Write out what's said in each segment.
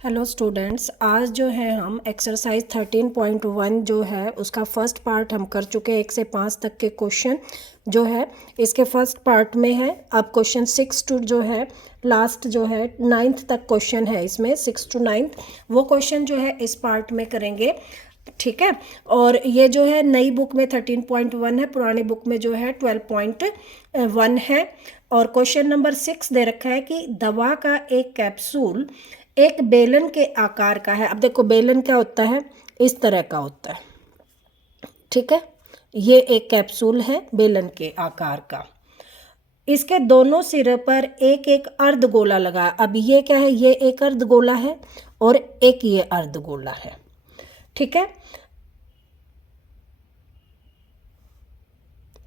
Hello students, आज जो है हम एक्सरसाइज 13.1 जो है उसका फर्स्ट पार्ट हम कर चुके हैं। 1 से 5 तक के क्वेश्चन जो है इसके फर्स्ट पार्ट में है। अब क्वेश्चन 6 टू जो है लास्ट जो है 9th तक क्वेश्चन है, इसमें 6 to 9 वो क्वेश्चन जो है इस पार्ट में करेंगे, ठीक है। और ये जो है नई बुक में 13.1 है, पुरानी बुक में जो है 12.1 है। और क्वेश्चन नंबर 6 दे रखा है कि दवा का एक कैप्सूल एक बेलन के आकार का है। अब देखो बेलन क्या होता है, इस तरह का होता है, ठीक है। ये एक कैप्सूल है बेलन के आकार का, इसके दोनों सिरे पर एक एक अर्धगोला लगा। अब ये क्या है, ये एक अर्धगोला है और एक ये अर्धगोला है, ठीक है।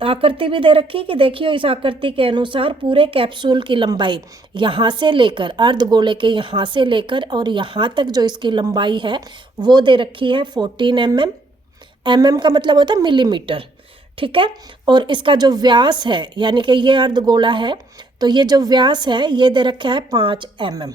आकृति भी दे रखी है कि देखिए इस आकृति के अनुसार पूरे कैप्सूल की लंबाई यहाँ से लेकर अर्धगोले के यहाँ से लेकर और यहाँ तक जो इसकी लंबाई है वो दे रखी है 14 mm। mm का मतलब होता है मिलीमीटर, ठीक है। और इसका जो व्यास है, यानी कि ये अर्धगोला है तो ये जो व्यास है ये दे रखा है 5 mm,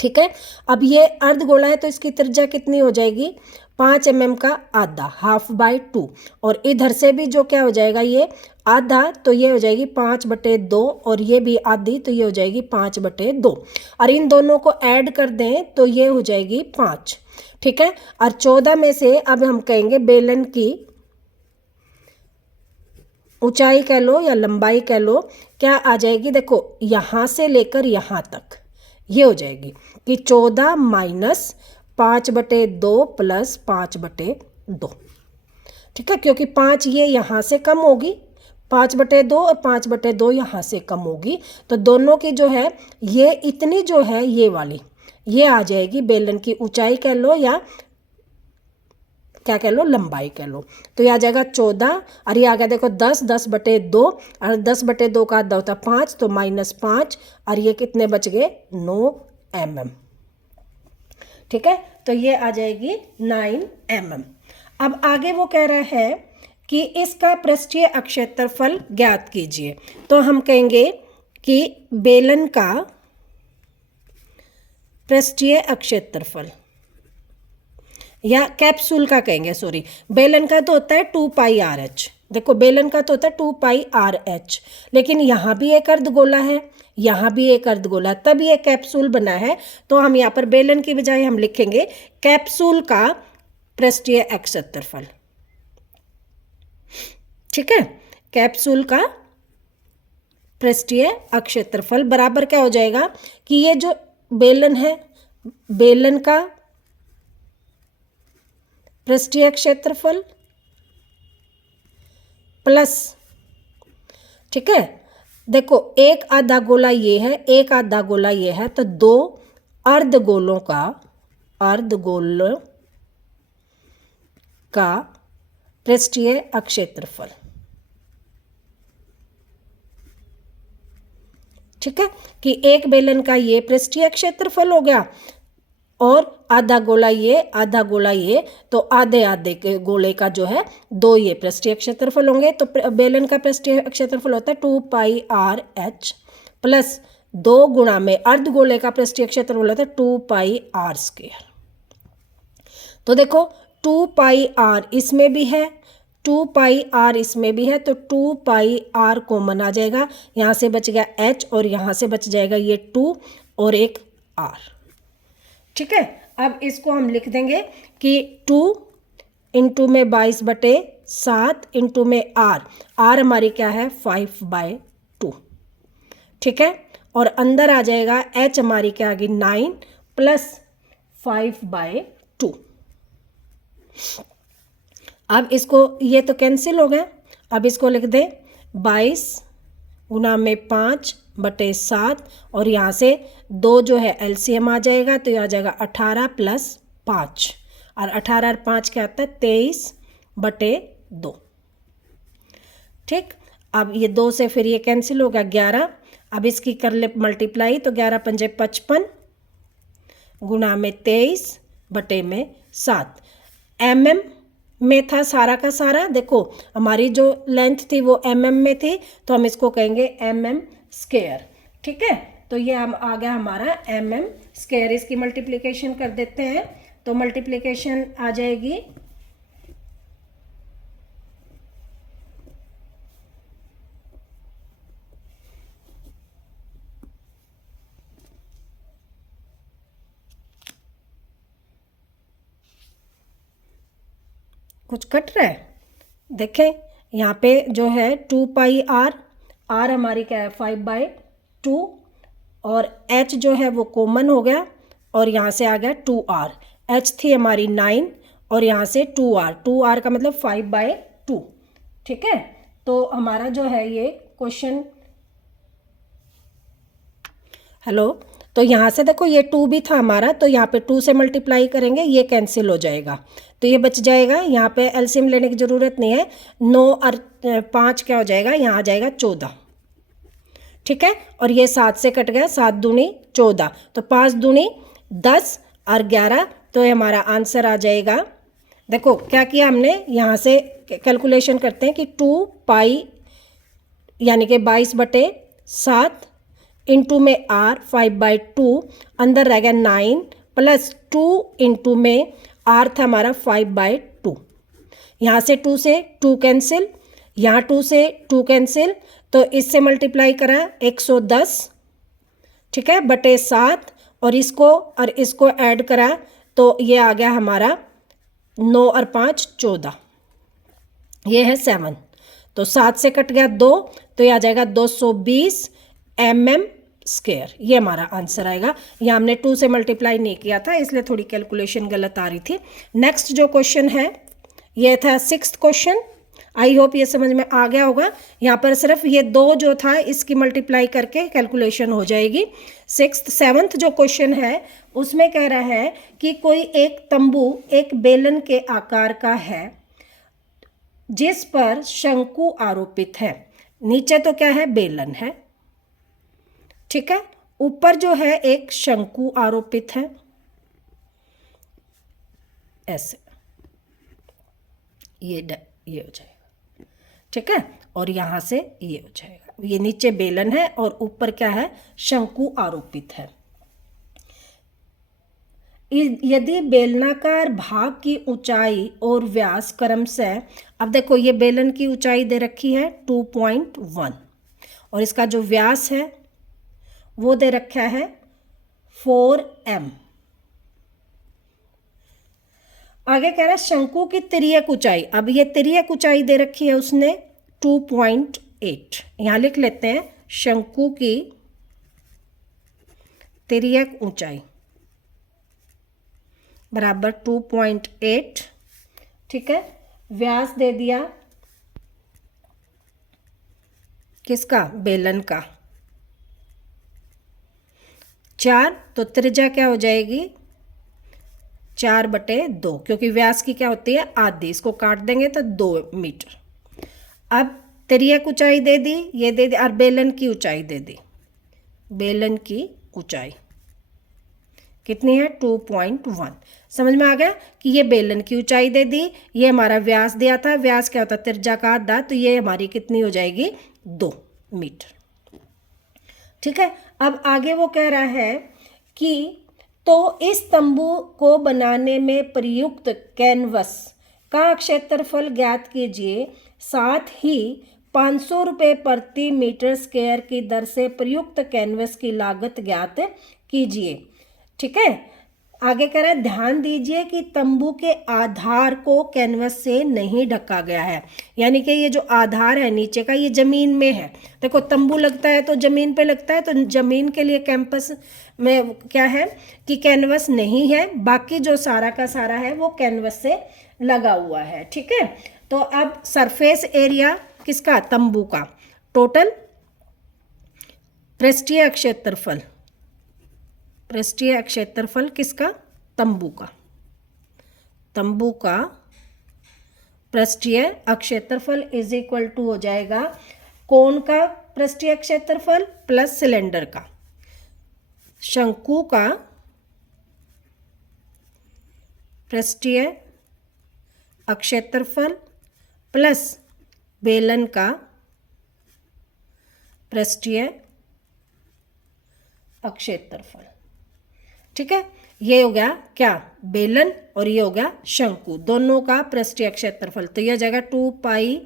ठीक है। अब ये अर्धगोला है तो इसकी त्रिज्या कितनी हो जाएगी, 5 mm का आधा, 1/2। और इधर से भी जो क्या हो जाएगा, ये आधा तो ये हो जाएगी 5/2 और ये भी आधी तो ये हो जाएगी 5/2। और इन दोनों को ऐड कर दें तो ये हो जाएगी 5, ठीक है। और 14 में से अब हम कहेंगे बेलन की ऊंचाई कह लो या लंबाई कह लो, क्या आ जाएगी, देखो यहाँ से लेकर यहाँ तक ये हो जाएगी कि 14 माइनस 5/2 प्लस 5/2, ठीक है। क्योंकि 5 ये यहाँ से कम होगी, 5/2 और 5/2 यहाँ से कम होगी, तो दोनों की जो है ये इतनी जो है ये वाली ये आ जाएगी बेलन की ऊंचाई कह लो या क्या कह लो, लंबाई कह लो। तो ये आ जाएगा 14 और ये आ गया देखो 10/2 और 10/2 का आधा होता है 5 तो -5 और ये कितने बच गए 9 mm, ठीक है। तो ये आ जाएगी 9 mm। अब आगे वो कह रहा है कि इसका पृष्ठीय क्षेत्रफल ज्ञात कीजिए। तो हम कहेंगे कि बेलन का पृष्ठीय क्षेत्रफल या कैप्सूल का कहेंगे, सॉरी, बेलन का तो होता है 2πRh। देखो बेलन का तो होता है 2πRh, लेकिन यहाँ भी एक अर्धगोला है, यहाँ भी एक अर्धगोला, तब ये कैप्सूल बना है। तो हम यहाँ पर बेलन की बजाय हम लिखेंगे कैप्सूल का पृष्ठीय क्षेत्रफल, ठीक है। कैप्सूल का पृष्ठीय क्षेत्रफल बराबर क्या हो जाएगा कि ये जो बेलन है, बेलन का पृष्ठीय क्षेत्रफल प्लस, ठीक है। देखो एक आधा गोला ये है, एक आधा गोला ये है, तो दो अर्धगोलों का पृष्ठीय क्षेत्रफल, ठीक है। कि एक बेलन का ये पृष्ठीय क्षेत्रफल हो गया और आधा गोला ये, आधा गोला ये, तो आधे आधे के गोले का जो है दो ये पृष्ठीय क्षेत्रफल होंगे। तो बेलन का पृष्ठीय क्षेत्रफल होता है 2πRh प्लस 2 गुणा में अर्धगोले का पृष्ठीय क्षेत्रफल होता है 2πr²। तो देखो 2πr इसमें भी है, 2πr इसमें भी है, तो 2πr कॉमन आ जाएगा, यहाँ से बच गया h और यहाँ से बच जाएगा ये 2 और एक r, ठीक है। अब इसको हम लिख देंगे कि 2 इंटू में 22/7 इंटू में r हमारी क्या है 5/2, ठीक है। और अंदर आ जाएगा h हमारी क्या आ गई 9 प्लस 5/2। अब इसको ये तो कैंसिल हो गया, अब इसको लिख दे 22 गुना में 5/7 और यहाँ से 2 जो है एलसीएम आ जाएगा, तो ये आ जाएगा 18 प्लस 5 और 18 और 5 क्या आता है 23/2, ठीक। अब ये 2 से फिर ये कैंसिल होगा 11, अब इसकी कर ले मल्टीप्लाई, तो 11 पंजे 55 गुना में 23/7 mm में था सारा का सारा। देखो हमारी जो लेंथ थी वो mm में थी, तो हम इसको कहेंगे mm², ठीक है। तो ये हम आ गया हमारा mm²। इसकी मल्टीप्लिकेशन कर देते हैं, तो मल्टीप्लिकेशन आ जाएगी कुछ कट रहा है, देखें यहाँ पे जो है 2πr, r हमारी क्या है 5/2, और h जो है वो कॉमन हो गया और यहाँ से आ गया 2r। h थी हमारी 9 और यहाँ से 2r का मतलब 5/2। ठीक है, तो हमारा जो है ये क्वेश्चन, हेलो, तो यहाँ से देखो ये 2 भी था हमारा, तो यहाँ पे 2 से मल्टीप्लाई करेंगे, ये कैंसिल हो जाएगा, तो ये बच जाएगा। यहाँ पे एलसीएम लेने की ज़रूरत नहीं है, 9 और 5 क्या हो जाएगा, यहाँ आ जाएगा 14। ठीक है, और ये 7 से कट गया, 7 दूनी 14, तो 5 दूनी 10 और 11, तो ये हमारा आंसर आ जाएगा। देखो क्या किया हमने, यहाँ से कैलकुलेशन करते हैं कि 2π यानी कि 22/7 इंटू में r 5/2, अंदर रह गया 9 प्लस 2 इंटू में r था हमारा 5/2। यहाँ से 2 से 2 कैंसिल, यहाँ 2 से 2 कैंसिल, तो इससे मल्टीप्लाई करा 110, ठीक है, बटे 7, और इसको ऐड करा तो ये आ गया हमारा 9 और 5 14, ये है 7, तो 7 से कट गया 2, तो ये आ जाएगा 220 mm²। ये हमारा आंसर आएगा। यहाँ हमने 2 से मल्टीप्लाई नहीं किया था, इसलिए थोड़ी कैलकुलेशन गलत आ रही थी। नेक्स्ट जो क्वेश्चन है ये था 6th क्वेश्चन। आई होप ये समझ में आ गया होगा। यहाँ पर सिर्फ ये 2 जो था इसकी मल्टीप्लाई करके कैलकुलेशन हो जाएगी। 7th जो क्वेश्चन है उसमें कह रहा है कि कोई एक तंबू एक बेलन के आकार का है जिस पर शंकु आरोपित है। नीचे तो क्या है, बेलन है, ठीक है, ऊपर जो है एक शंकु आरोपित है, ऐसे ये हो जाएगा, ठीक है, और यहाँ से ये हो जाएगा। ये नीचे बेलन है और ऊपर क्या है, शंकु आरोपित है। यदि बेलनाकार भाग की ऊंचाई और व्यास क्रमशः, अब देखो ये बेलन की ऊंचाई दे रखी है 2.1 और इसका जो व्यास है वो दे रखा है 4m। आगे कह रहा है शंकु की तिर्यक ऊंचाई। अब ये तिर्यक ऊंचाई दे रखी है उसने 2.8, यहाँ लिख लेते हैं शंकु की तिर्यक ऊंचाई बराबर 2.8, ठीक है। व्यास दे दिया किसका, बेलन का 4, तो त्रिज्या क्या हो जाएगी 4/2, क्योंकि व्यास की क्या होती है आधी, इसको काट देंगे तो 2 मीटर। अब तिर्यक ऊंचाई दे दी, ये दे दी, और बेलन की ऊंचाई दे दी। बेलन की ऊंचाई कितनी है 2.1। समझ में आ गया कि ये बेलन की ऊंचाई दे दी, ये हमारा व्यास दिया था, व्यास क्या होता है त्रिज्या का आधा, तो ये हमारी कितनी हो जाएगी 2 मीटर, ठीक है। अब आगे वो कह रहा है कि तो इस तंबू को बनाने में प्रयुक्त कैनवस का क्षेत्रफल ज्ञात कीजिए, साथ ही 500 रुपये प्रति मीटर स्क्वायर की दर से प्रयुक्त कैनवस की लागत ज्ञात कीजिए, ठीक है। आगे कह रहा है ध्यान दीजिए कि तंबू के आधार को कैनवस से नहीं ढका गया है, यानी कि ये जो आधार है नीचे का ये जमीन में है। देखो तंबू लगता है तो जमीन पे लगता है, तो जमीन के लिए कैंपस में क्या है कि कैनवस नहीं है, बाकी जो सारा का सारा है वो कैनवस से लगा हुआ है, ठीक है। तो अब सरफेस एरिया किसका, तंबू का, टोटल पृष्ठीय क्षेत्रफल, पृष्ठीय क्षेत्रफल किसका, तंबू का, तंबू का पृष्ठीय क्षेत्रफल इज इक्वल टू हो जाएगा कोण का पृष्ठीय क्षेत्रफल प्लस सिलेंडर का, शंकु का पृष्ठीय क्षेत्रफल प्लस बेलन का पृष्ठीय अक्षेत्रफल। ठीक है, ये हो गया क्या, बेलन, और ये हो गया शंकु, दोनों का पृष्ठीय क्षेत्रफल। तो ये हो जाएगा 2 pi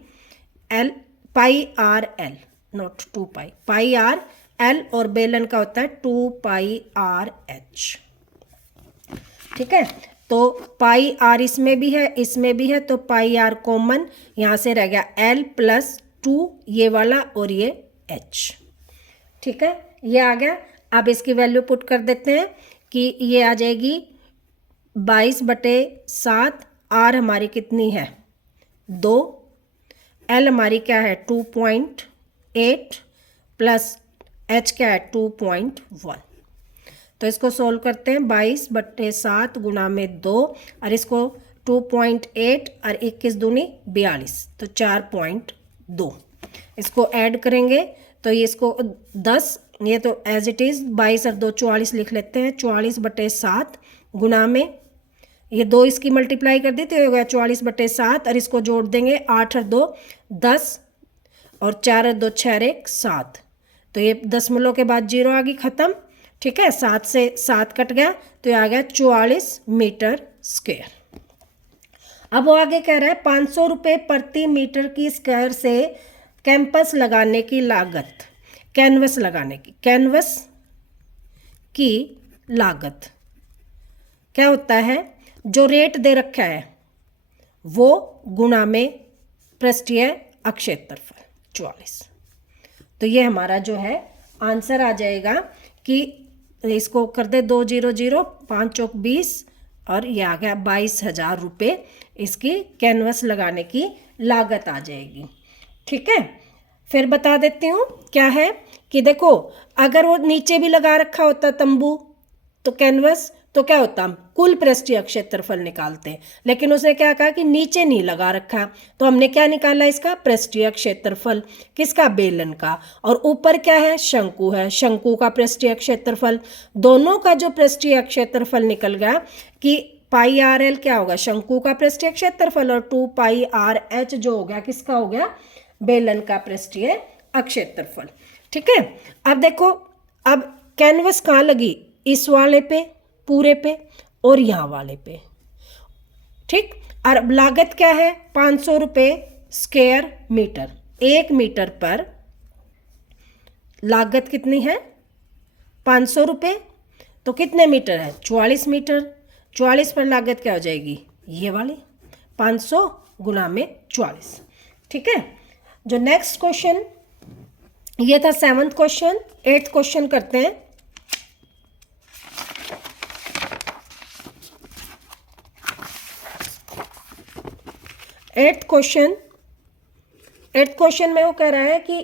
L, pi R L, not 2 pi, pi R L, और बेलन का होता है 2 पाई आर एच। ठीक है, तो पाई आर इसमें भी है, इसमें भी है, तो पाई आर कॉमन, यहाँ से रह गया एल प्लस 2 ये वाला और ये एच। ठीक है, ये आ गया। अब इसकी वैल्यू पुट कर देते हैं कि ये आ जाएगी 22/7, आर हमारी कितनी है 2, एल हमारी क्या है 2.8 प्लस एच क्या है 2.1। तो इसको सोल्व करते हैं, 22/7 गुणा में 2, और इसको 2.8 और 21 दूनी 42, तो 4.2। इसको ऐड करेंगे तो ये इसको 10, ये तो एज इट इज़ 22 और 2 44 लिख लेते हैं, 44/7 गुणा में ये 2 इसकी मल्टीप्लाई कर दी तो हो गया 44/7, और इसको जोड़ देंगे 8 और 2 10, और 4 और 2 6 1 7, तो ये दशमलव के बाद 0 आ गई, ख़त्म। ठीक है, 7 से 7 कट गया, तो ये आ गया 44 मीटर स्क्वायर। अब वो आगे कह रहा है 500 रुपये प्रति मीटर की स्क्वायर से कैंपस लगाने की लागत, कैनवस लगाने की, कैनवस की लागत क्या होता है, जो रेट दे रखा है वो गुणा में पृष्ठीय अक्षेत्रफल 44। तो ये हमारा जो है आंसर आ जाएगा कि इसको कर दे 2 0 0 5 चौक 20, और ये आ गया 22,000 रुपये इसकी कैनवस लगाने की लागत आ जाएगी। ठीक है, फिर बता देती हूँ क्या है कि देखो, अगर वो नीचे भी लगा रखा होता तंबू तो कैनवस, तो क्या होता, हम कुल पृष्ठीय क्षेत्रफल निकालते हैं, लेकिन उसने क्या कहा कि नीचे नहीं लगा रखा, तो हमने क्या निकाला इसका पृष्ठीय क्षेत्रफल, किसका, बेलन का, और ऊपर क्या है, शंकु है, शंकु का पृष्ठीय क्षेत्रफल। दोनों का जो पृष्ठीय क्षेत्रफल निकल गया कि पाई आर एल क्या होगा, शंकु का पृष्ठीय क्षेत्रफल, और 2 पाई आर एच जो हो गया किसका हो गया, बेलन का पृष्ठीय क्षेत्रफल। ठीक है, अब देखो, अब कैनवस कहाँ लगी, इस वाले पे पूरे पे और यहाँ वाले पे। ठीक, और लागत क्या है 500 रुपये स्क्वायर मीटर, 1 मीटर पर लागत कितनी है 500 रुपये, तो कितने मीटर है 44 मीटर, 44 पर लागत क्या हो जाएगी, ये वाली 500 गुणा में 44। ठीक है, जो नेक्स्ट क्वेश्चन, ये था 7th क्वेश्चन। 8th क्वेश्चन करते हैं। एट्थ क्वेश्चन में वो कह रहा है कि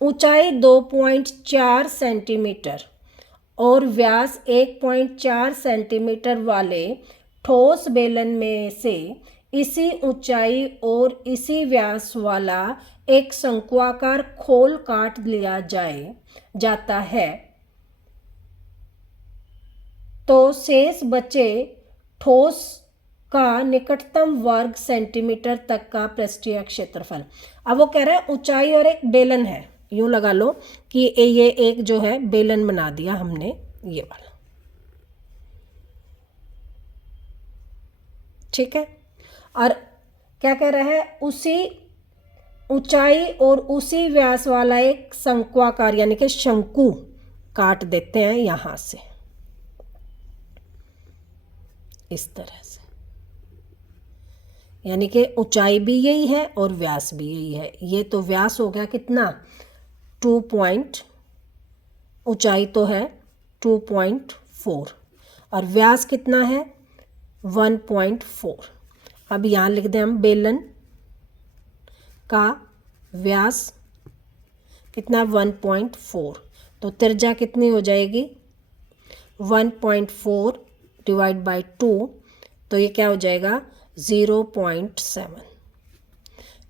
ऊंचाई 2.4 सेंटीमीटर और व्यास 1.4 सेंटीमीटर वाले ठोस बेलन में से इसी ऊंचाई और इसी व्यास वाला एक शंक्वाकार खोल काट लिया जाता है, तो शेष बचे ठोस का निकटतम वर्ग सेंटीमीटर तक का पृष्ठीय क्षेत्रफल। अब वो कह रहा है ऊंचाई और एक बेलन है, यूँ लगा लो कि ये एक जो है बेलन बना दिया हमने, ये वाला। ठीक है, और क्या कह रहा है, उसी ऊंचाई और उसी व्यास वाला एक शंक्वाकार यानी कि शंकु काट देते हैं यहाँ से, इस तरह से, यानी कि ऊंचाई भी यही है और व्यास भी यही है। ये तो व्यास हो गया कितना 2 ऊंचाई तो है 2.4 और व्यास कितना है 1.4। अब यहाँ लिख दें हम बेलन का व्यास कितना 1.4, तो त्रिज्या कितनी हो जाएगी 1.4 डिवाइड बाई 2, तो ये क्या हो जाएगा 0.7।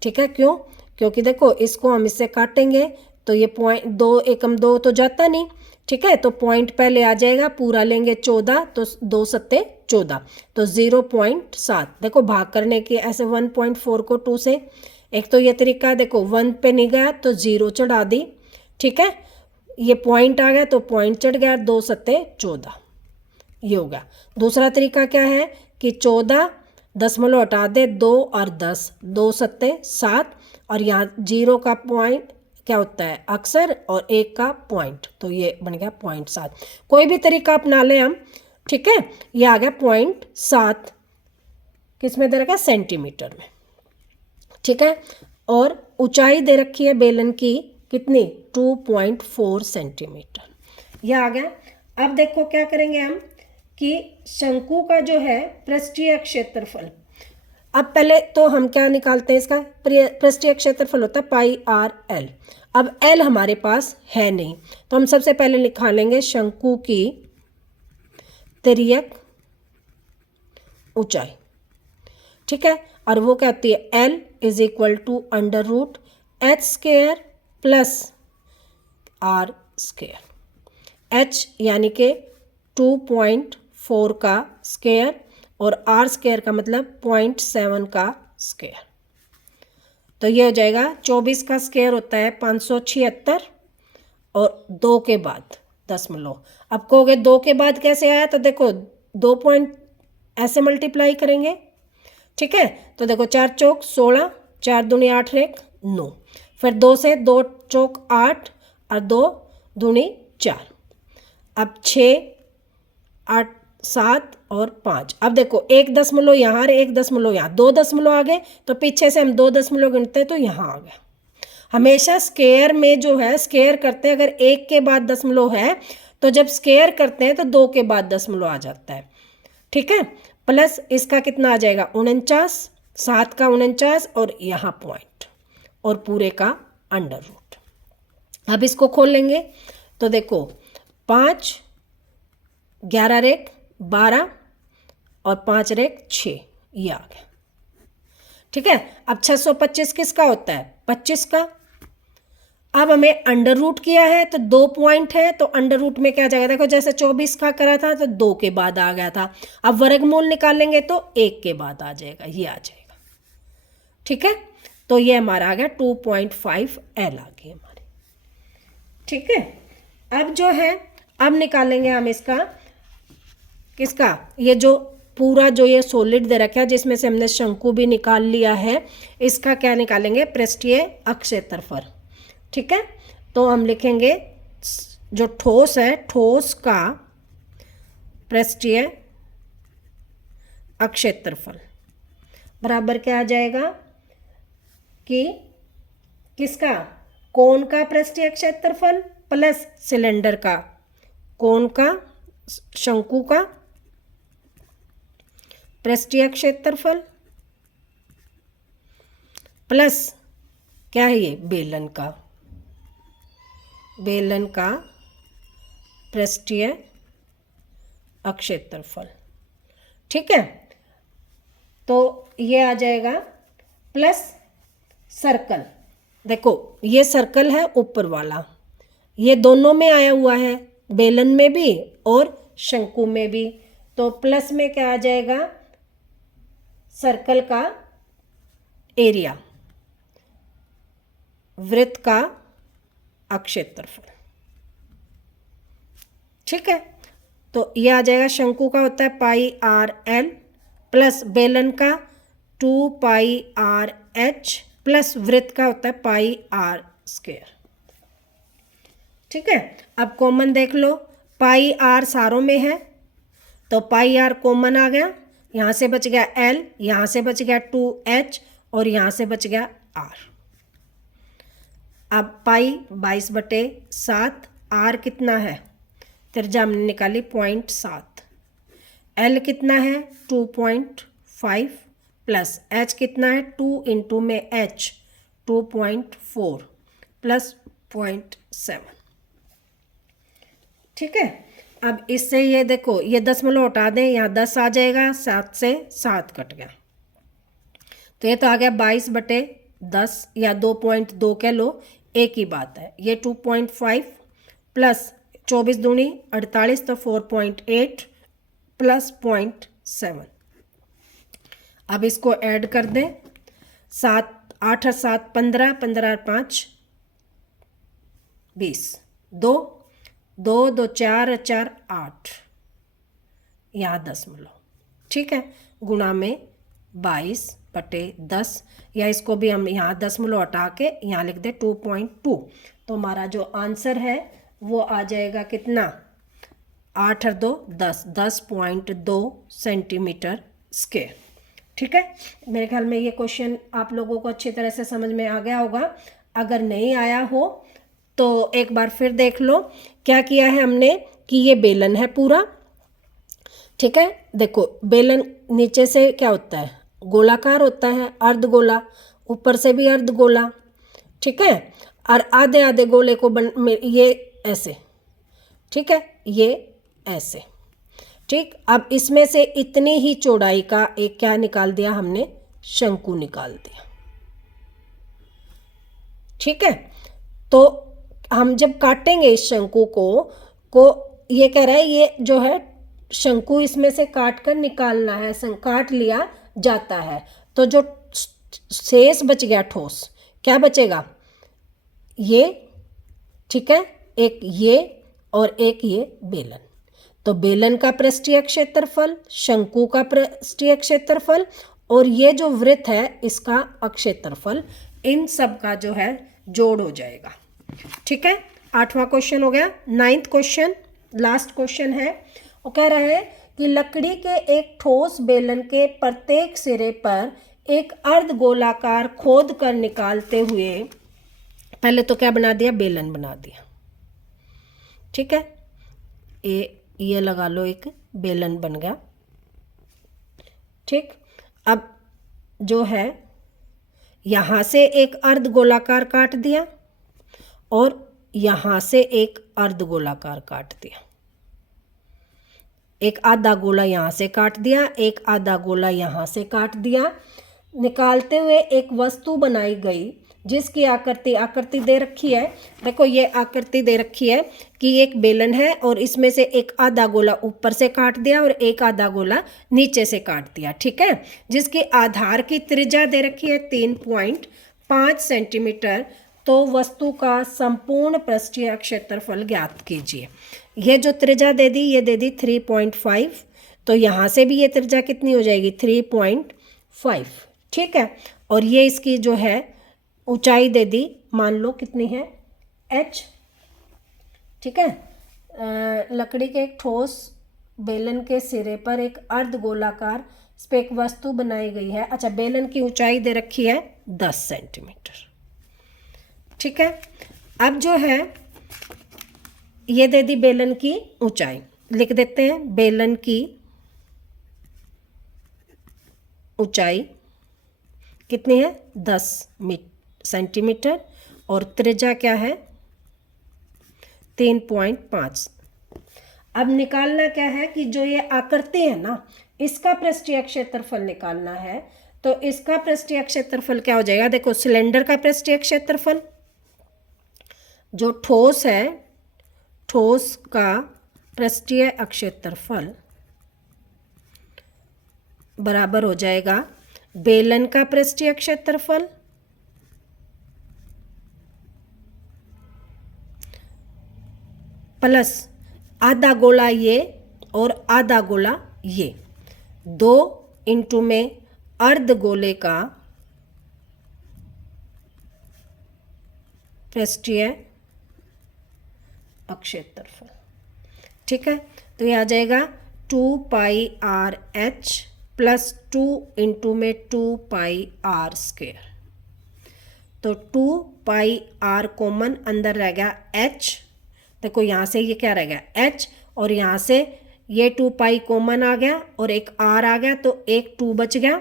ठीक है, क्यों, क्योंकि देखो इसको हम इससे काटेंगे तो ये पॉइंट 2 एकम 2 तो जाता नहीं। ठीक है, तो पॉइंट पहले आ जाएगा, पूरा लेंगे 14, तो 2 सत्ते 14, तो 0.7। देखो भाग करने के ऐसे 1.4 को 2 से, एक तो ये तरीका है, देखो 1 पे नहीं गया तो 0 चढ़ा दी। ठीक है, ये पॉइंट आ गया तो पॉइंट चढ़ गया, 2 सत्ते 14, ये होगा। दूसरा तरीका क्या है कि 14 दशमलव हटा दे, 2 और 10, 2 सत्ते 7, और यहाँ 0 का पॉइंट क्या होता है अक्सर, और 1 का पॉइंट, तो ये बन गया 0.7। कोई भी तरीका अपना लें हम, ठीक है। ये आ गया 0.7, किस में दे रखा है सेंटीमीटर में, ठीक है। और ऊंचाई दे रखी है बेलन की कितनी 2.4 सेंटीमीटर, यह आ गया। अब देखो क्या करेंगे हम कि शंकु का जो है पृष्ठीय क्षेत्रफल, अब पहले तो हम क्या निकालते हैं, इसका पृष्ठीय क्षेत्रफल होता है पाई आर एल। अब एल हमारे पास है नहीं, तो हम सबसे पहले निकालेंगे शंकु की तिर्यक ऊंचाई, ठीक है। और वो क्या होती है L is equal to under root H square plus R square. H यानी कि 2.4 का स्क्वायर और आर स्क्वायर का मतलब 0.7 का स्क्वायर, तो ये हो जाएगा 24 का स्क्वायर होता है 576 और 2 के बाद दशमलव। अब कहोगे 2 के बाद कैसे आया, तो देखो 2 पॉइंट ऐसे मल्टीप्लाई करेंगे, ठीक है। तो देखो 4 चौक 16, 4 दूनी 8 रेख 9, फिर 2 से 2 चौक 8 और 2 दूनी 4, अब 6 8 7 और 5। अब देखो 1 दशमलव यहाँ और 1 दशमलव यहाँ, 2 दशमलव आ गए, तो पीछे से हम 2 दशमलव गिनते हैं तो यहाँ आ गया। हमेशा स्क्वायर में जो है स्क्वायर करते हैं, अगर 1 के बाद दशमलव है तो जब स्क्वायर करते हैं तो 2 के बाद दशमलव आ जाता है, ठीक है। प्लस इसका कितना आ जाएगा 49, 7 का 49 और यहाँ पॉइंट और पूरे का अंडर रूट। अब इसको खोल लेंगे तो देखो 5 11 रेख 12 और 5 रेख 6, ये आ गया, ठीक है। अब 625 किसका होता है 25 का। अब हमें अंडर रूट किया है तो 2 पॉइंट है, तो अंडर रूट में क्या जाएगा, देखो जैसे 24 का करा था तो 2 के बाद आ गया था। अब वर्गमूल निकालेंगे तो 1 के बाद आ जाएगा, ये आ जाएगा, ठीक है। तो ये हमारा आ गया 2.5 एल आ गई हमारी, ठीक है। अब जो है अब निकालेंगे हम इसका किसका, ये जो पूरा जो ये सॉलिड दे रखा है जिसमें से हमने शंकु भी निकाल लिया है, इसका क्या निकालेंगे पृष्ठीय अक्षेत्रफल, ठीक है। तो हम लिखेंगे जो ठोस है, ठोस का पृष्ठीय अक्षेत्रफल बराबर क्या आ जाएगा कि किसका कोण का पृष्ठीय क्षेत्रफल प्लस सिलेंडर का, कोण का शंकु का पृष्ठीय क्षेत्रफल प्लस क्या है ये बेलन का, बेलन का पृष्ठीय अक्षेत्रफल, ठीक है। तो ये आ जाएगा प्लस सर्कल, देखो ये सर्कल है ऊपर वाला, ये दोनों में आया हुआ है, बेलन में भी और शंकु में भी, तो प्लस में क्या आ जाएगा सर्कल का एरिया, वृत्त का अक्षेत्रफल, ठीक है। तो ये आ जाएगा शंकु का होता है पाई आर एल प्लस बेलन का 2 पाई आर एच प्लस वृत्त का होता है पाई आर स्क्वायर, ठीक है। अब कॉमन देख लो, पाई आर सारों में है तो पाई आर कॉमन आ गया, यहाँ से बच गया एल, यहाँ से बच गया 2h और यहाँ से बच गया आर। अब पाई 22/7, आर कितना है त्रिज्या हमने निकाली 0.7, एल कितना है 2.5 प्लस एच कितना है 2 इंटू में एच 2.4 प्लस 0.7, ठीक है। अब इससे ये देखो ये दशमलव हटा दें, यहाँ 10 आ जाएगा, 7 से 7 कट गया, तो ये तो आ गया 22/10 या 2.2 कह लो, एक ही बात है। ये 2.5 प्लस 24 दूनी 48 तो 4.8 प्लस 0.7। अब इसको ऐड कर दें, 7 8 और 7 15, 15 और 5 20, 2, 2 2 4 4 8, यहाँ दशमलव, ठीक है, गुणा में 22/10, या इसको भी हम यहाँ दशमलव हटा के यहाँ लिख दे 2.2। तो हमारा जो आंसर है वो आ जाएगा कितना, 8 और 2 10, 10.2 सेंटीमीटर स्क्वायर। ठीक है, मेरे ख्याल में ये क्वेश्चन आप लोगों को अच्छी तरह से समझ में आ गया होगा। अगर नहीं आया हो तो एक बार फिर देख लो। क्या किया है हमने कि ये बेलन है पूरा, ठीक है, देखो बेलन नीचे से क्या होता है, गोलाकार होता है, अर्धगोला, ऊपर से भी अर्धगोला, ठीक है, और आधे आधे गोले को ये ऐसे, ठीक है, ये ऐसे, ठीक। अब इसमें से इतनी ही चौड़ाई का एक क्या निकाल दिया हमने, शंकु निकाल दिया, ठीक है। तो हम जब काटेंगे इस शंकु को ये कह रहा है ये जो है शंकु इसमें से काट कर निकालना है, काट लिया जाता है, तो जो शेष बच गया ठोस, क्या बचेगा, ये, ठीक है, एक ये और एक ये बेलन। तो बेलन का पृष्ठीय क्षेत्रफल, शंकु का पृष्ठीय क्षेत्रफल और ये जो वृत्त है इसका अक्षेत्रफल, इन सब का जो है जोड़ हो जाएगा, ठीक है। 8वां क्वेश्चन हो गया। 9th क्वेश्चन, लास्ट क्वेश्चन है, वो कह रहा है कि लकड़ी के एक ठोस बेलन के प्रत्येक सिरे पर एक अर्धगोलाकार खोद कर निकालते हुए, पहले तो क्या बना दिया, बेलन बना दिया, ठीक है, ये लगा लो, एक बेलन बन गया, ठीक। अब जो है यहाँ से एक अर्धगोलाकार काट दिया और यहाँ से एक अर्धगोलाकार काट दिया, एक आधा गोला यहाँ से काट दिया, एक आधा गोला यहाँ से काट दिया। निकालते हुए एक वस्तु बनाई गई जिसकी आकृति दे रखी है, देखो ये आकृति दे रखी है कि एक बेलन है और इसमें से एक आधा गोला ऊपर से काट दिया और एक आधा गोला नीचे से काट दिया, ठीक है, जिसकी आधार की त्रिज्या दे रखी है 3.5 सेंटीमीटर। तो वस्तु का संपूर्ण पृष्ठीय क्षेत्रफल ज्ञात कीजिए। ये जो त्रिज्या दे दी, ये दे दी 3.5, तो यहाँ से भी ये त्रिज्या कितनी हो जाएगी, 3.5, ठीक है, और ये इसकी जो है ऊंचाई दे दी, मान लो कितनी है, h, ठीक है। लकड़ी के एक ठोस बेलन के सिरे पर एक अर्धगोलाकार इस पे एक वस्तु बनाई गई है। अच्छा, बेलन की ऊंचाई दे रखी है 10 सेंटीमीटर, ठीक है। अब जो है ये दे दी बेलन की ऊंचाई, लिख देते हैं बेलन की ऊंचाई कितनी है, 10 सेंटीमीटर और त्रिज्या क्या है, 3.5। अब निकालना क्या है कि जो ये आकृति है ना, इसका पृष्ठीय क्षेत्रफल निकालना है। तो इसका पृष्ठीय क्षेत्रफल क्या हो जाएगा, देखो सिलेंडर का पृष्ठीय क्षेत्रफल, जो ठोस है, ठोस का पृष्ठीय क्षेत्रफल बराबर हो जाएगा बेलन का पृष्ठीय क्षेत्रफल प्लस आधा गोला ये और आधा गोला ये, 2 इंटू में अर्ध गोले का पृष्ठीय क्षेत्रफल, ठीक है। तो ये आ जाएगा 2πr/h प्लस 2 इंटू में 2πr²। तो 2πr कॉमन अंदर रह गया, h, देखो यहाँ से ये क्या रह गया, h, और यहाँ से ये 2π कॉमन आ गया और एक r आ गया, तो एक 2 बच गया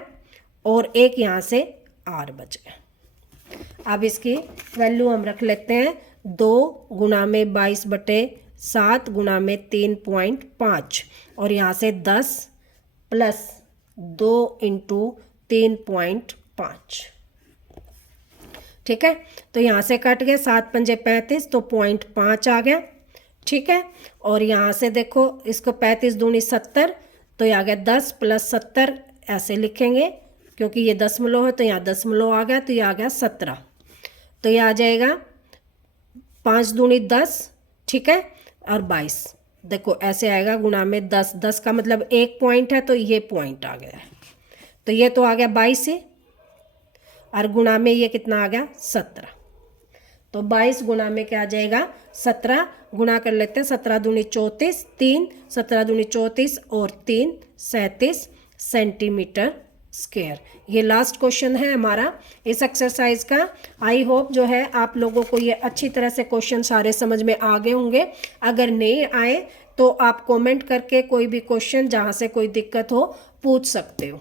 और एक यहाँ से r बच गया। अब इसकी वैल्यू हम रख लेते हैं, 2 गुणा में 22/7 गुणा में 3.5 और यहाँ से 10 प्लस 2 इंटू 3.5, ठीक है। तो यहाँ से कट गया, 7 पंजे 35, तो 0.5 आ गया, ठीक है। और यहाँ से देखो इसको 35 दूनी 70, तो ये आ गया 10 प्लस 70, ऐसे लिखेंगे क्योंकि ये दशमलव है, तो यहाँ दशमलव आ गया, तो ये आ गया 17। तो ये आ जाएगा 5 दूनी 10, ठीक है। और 22 देखो ऐसे आएगा, गुणा में 10, 10 का मतलब 1 पॉइंट है तो ये पॉइंट आ गया है, तो ये तो आ गया 22 ही, और गुणा में ये कितना आ गया 17, तो 22 गुणा में क्या आ जाएगा 17, गुणा कर लेते हैं, 17 दूनी 34, 3 17 दूनी 34 और 3 37 सेंटीमीटर स्क्वायर। ये लास्ट क्वेश्चन है हमारा इस एक्सरसाइज का। आई होप जो है आप लोगों को ये अच्छी तरह से क्वेश्चन सारे समझ में आ गए होंगे। अगर नहीं आए तो आप कमेंट करके कोई भी क्वेश्चन जहाँ से कोई दिक्कत हो पूछ सकते हो।